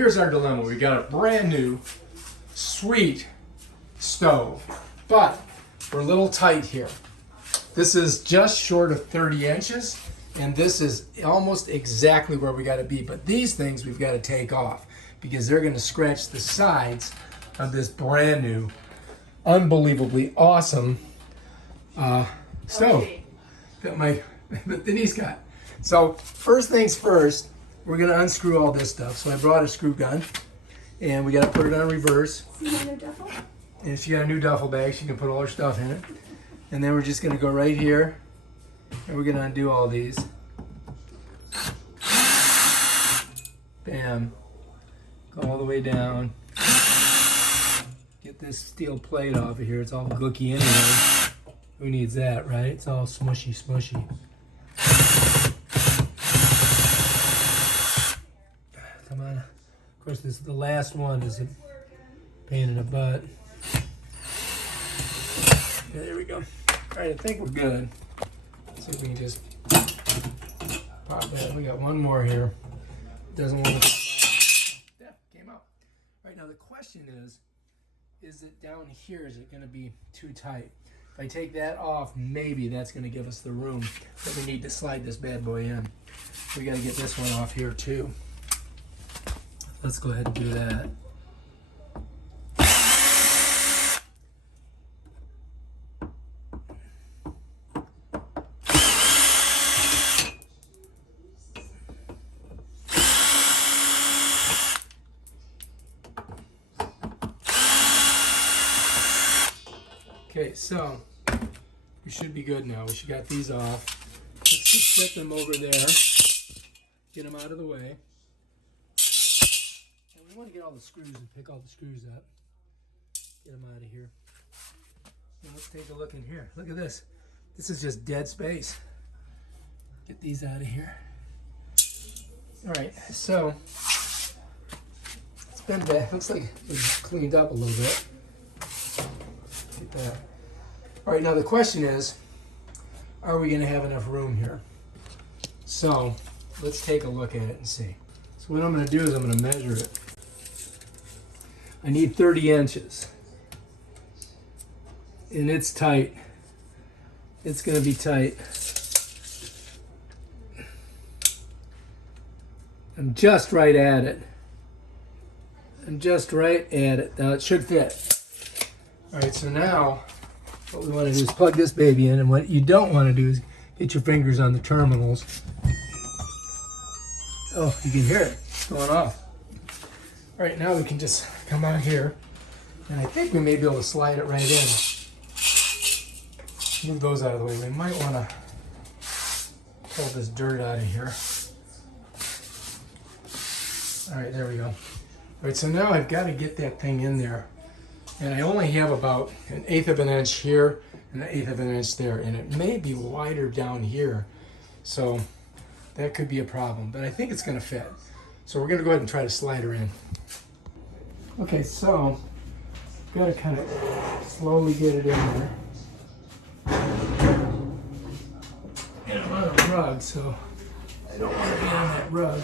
here's our dilemma. We got a brand new, sweet stove, but we're a little tight here. This is just short of 30 inches, and this is almost exactly where we got to be. But these things we've got to take off because they're going to scratch the sides of this brand new, unbelievably awesome stove that Denise got. So first things first, we're going to unscrew all this stuff. So I brought a screw gun, and we got to put it on reverse. And if she got a new duffel bag, she can put all her stuff in it. And then we're just going to go right here, and we're going to undo all these. Bam. Go all the way down. Get this steel plate off of here. It's all gooky anyway. Who needs that, right? It's all smushy, smushy. Come on. Of course, this is the last one. Is a pain in the butt. Yeah, there we go. All right, I think we're good. Let's see if we can just pop that. We got one more here. Doesn't want to. Yeah, came out. All right, now the question is it down here? Is it going to be too tight? If I take that off, maybe that's going to give us the room that we need to slide this bad boy in. We got to get this one off here too. Let's go ahead and do that. Okay, so we should be good now. We should got these off. Let's just set them over there. Get them out of the way. And we want to get all the screws and pick all the screws up. Get them out of here. Now let's take a look in here. Look at this. This is just dead space. Get these out of here. All right, so it's been bad. Looks like it's cleaned up a little bit. Get that. All right, now the question is, are we going to have enough room here? So let's take a look at it and see. So what I'm going to do is I'm going to measure it. I need 30 inches. And it's tight. It's going to be tight. I'm just right at it. I'm just right at it. Now it should fit. All right, so now what we want to do is plug this baby in, and what you don't want to do is get your fingers on the terminals. Oh, you can hear it. It's going off. All right, now we can just come out here, and I think we may be able to slide it right in. Move those out of the way. We might want to pull this dirt out of here. All right, there we go. All right, so now I've got to get that thing in there. And I only have about 1/8 of an inch here and 1/8 of an inch there. And it may be wider down here. So that could be a problem. But I think it's going to fit. So we're going to go ahead and try to slide her in. Okay, so I've got to kind of slowly get it in there. And I'm on a rug, so I don't want to be on that rug.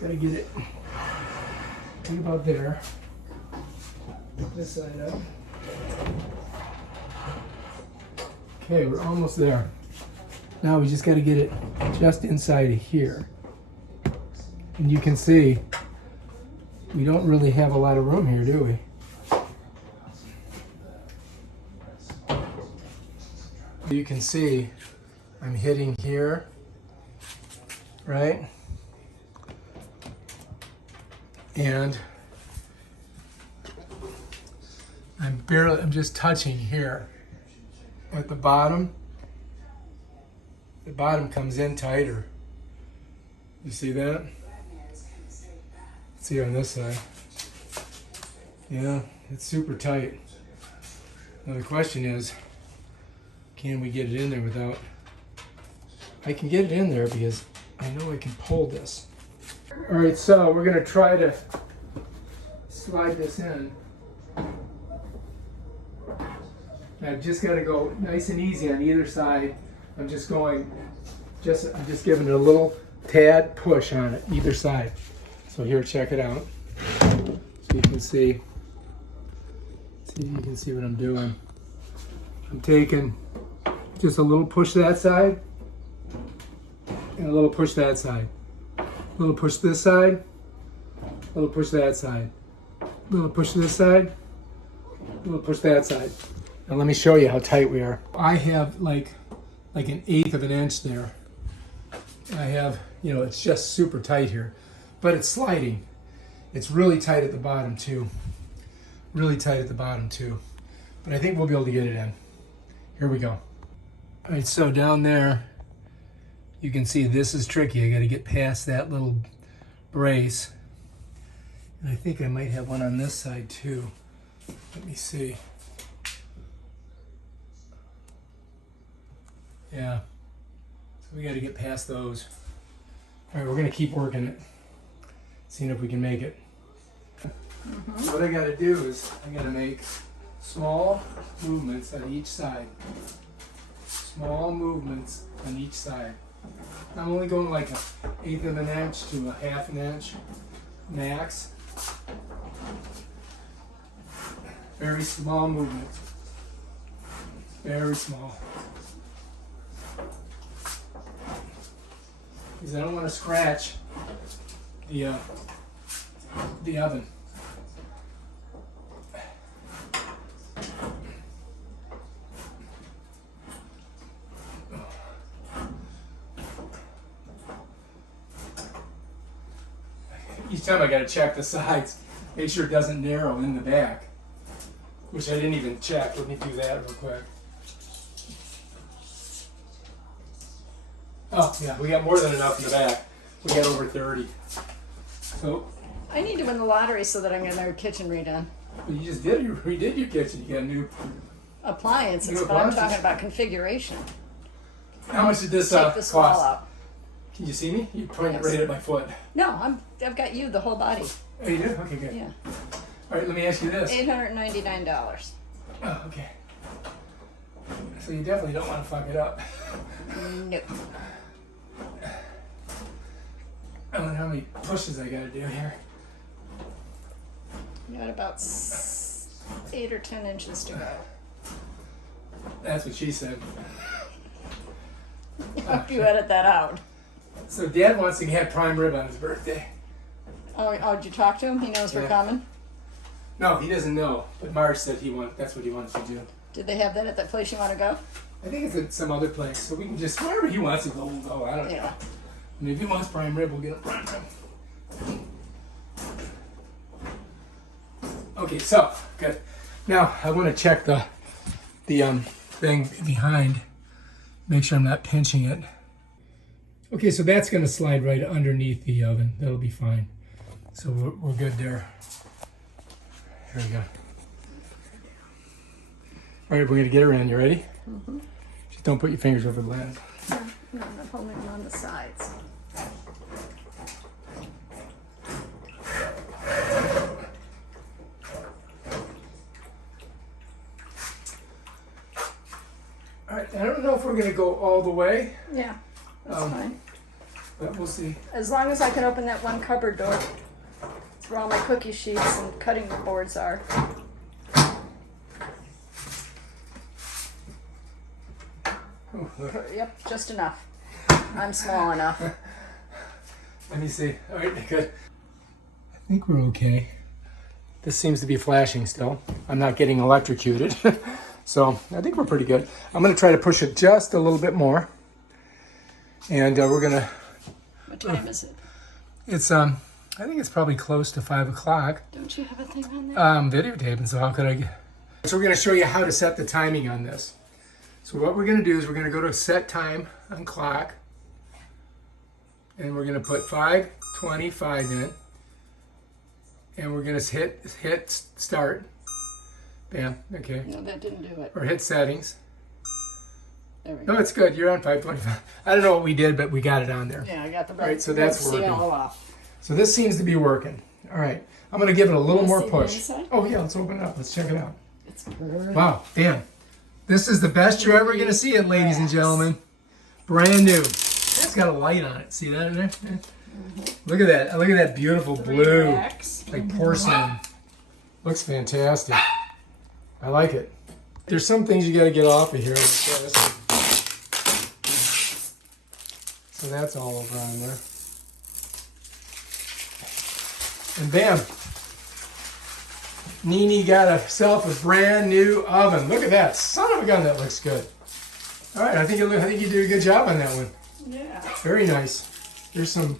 Got to get it right about there. This side up. Okay, we're almost there. Now we just got to get it just inside of here. And you can see we don't really have a lot of room here, do we? You can see I'm hitting here, right? And I'm just touching here at the bottom. The bottom comes in tighter. You see that? See on this side. Yeah, it's super tight. Now the question is, can we get it in there without... I can get it in there because I know I can pull this. All right, so we're gonna try to slide this in. I've just got to go nice and easy on either side. I'm just giving it a little tad push on it, either side. So here, check it out. So you can see you can see what I'm doing. I'm taking just a little push that side and a little push that side. A little push this side, a little push that side. A little push this side, a little push that side. Now let me show you how tight we are. I have like an 1/8 of an inch there. I have, you know, it's just super tight here, but it's sliding. It's really tight at the bottom too. Really tight at the bottom too. But I think we'll be able to get it in. Here we go. All right, so down there, you can see this is tricky. I got to get past that little brace. And I think I might have one on this side too. Let me see. Yeah. So we got to get past those. All right, we're going to keep working it. Seeing if we can make it. So what I got to do is I got to make small movements on each side. Small movements on each side. I'm only going like an 1/8 of an inch to a 1/2 an inch max. Very small movements. Very small. Because I don't want to scratch the oven. Each time I got to check the sides, make sure it doesn't narrow in the back, which I didn't even check. Let me do that real quick. Oh, yeah, we got more than enough in the back. We got over 30. So I need to win the lottery so that I can get our kitchen redone. you just did you redid your kitchen. You got new Appliances, New but I'm appliances. talking about configuration. How much did this Take this wall cost? out. Can you see me? You pointed Yes. right at my foot. No, I've got you, the whole body. Oh, you do? Okay, good. Yeah. All right, let me ask you this. $899. Oh, okay. So you definitely don't want to fuck it up. No. I wonder how many pushes I got to do here. You got about 8 or 10 inches to go. That's what she said. I hope you edit that out. So Dad wants to have prime rib on his birthday. Oh, did you talk to him? He knows we're Yeah. coming? No, he doesn't know. But Marge said that's what he wants to do. Did they have that at that place you want to go? I think it's at some other place. So we can just, wherever he wants to go, we'll go. I don't know. Yeah. I mean, if he wants prime rib, we'll get him prime rib. Okay, so, good. Now, I want to check the thing behind. Make sure I'm not pinching it. Okay, so that's going to slide right underneath the oven. That'll be fine. So we're good there. Here we go. All right, we're going to get her in. You ready? Mm-hmm. Just don't put your fingers over the lens. No, I'm not holding them on the sides. All right, I don't know if we're going to go all the way, Yeah, that's fine. but we'll see. As long as I can open that one cupboard door. It's where all my cookie sheets and cutting boards are. Oh, look. Yep, just enough. I'm small enough. Let me see. All right, good. I think we're okay. This seems to be flashing still. I'm not getting electrocuted. So I think we're pretty good. I'm going to try to push it just a little bit more. And we're going to... What time is it? It's, I think it's probably close to 5 o'clock. Don't you have a thing on there? Videotaping, so how could I get... So we're going to show you how to set the timing on this. So what we're going to do is we're going to go to set time on clock. And we're going to put 5:25 in. And we're going to hit start. Bam, okay. No, that didn't do it. Or hit settings. There we No, go. it's good. You're on 5:25. I don't know what we did, but we got it on there. Yeah, I got the All right, so that's red working. seal off. So this seems to be working. All right. I'm going to give it a little Wanna more see the push. inside? Oh, yeah, let's open it up. Let's check it out. It's perfect. Wow, damn. This is the best you're ever going to see it, ladies and gentlemen. Brand new. It's got a light on it. See that in there? Look at that. Look at that beautiful blue. Racks. Like porcelain. Looks fantastic. I like it. There's some things you got to get off of here like this. So that's all over on there. And bam. Nene got herself a brand new oven. Look at that. Son of a gun, that looks good. All right, I think you did a good job on that one. Yeah. Very nice. Here's some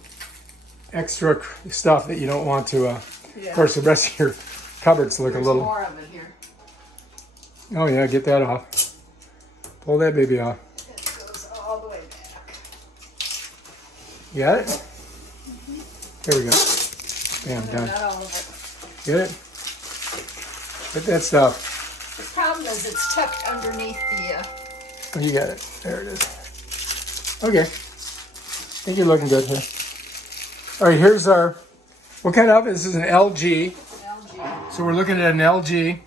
extra stuff that you don't want to. Of course, the rest of your cupboards look There's a little. more of it here. Oh yeah, get that off. Pull that baby off. It goes all the way back. You got it? Here we go. Bam, done. Not all of it. Get it? Get that stuff. The problem is it's tucked underneath the. Oh, you got it. There it is. Okay. I think you're looking good here. All right, here's our. What kind of oven? This is an LG. LG. So we're looking at an LG.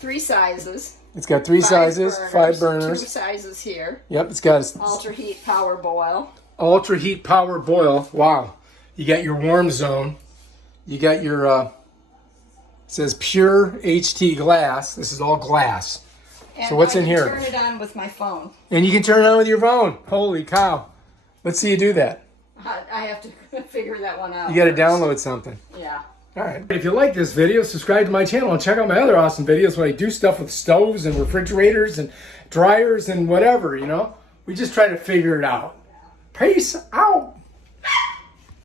3 sizes. It's got 3 sizes, 5 burners. 2 sizes here. Yep, it's got Ultra heat power boil. ultra heat power boil. Wow. You got your warm zone. You got your, it says pure HT glass. This is all glass. And So what's in here? I can turn it on with my phone. And you can turn it on with your phone. Holy cow. Let's see you do that. I have to figure that one out. You got to first. download something. Yeah. All right. If you like this video, subscribe to my channel and check out my other awesome videos when I do stuff with stoves and refrigerators and dryers and whatever, you know. We just try to figure it out. Peace out.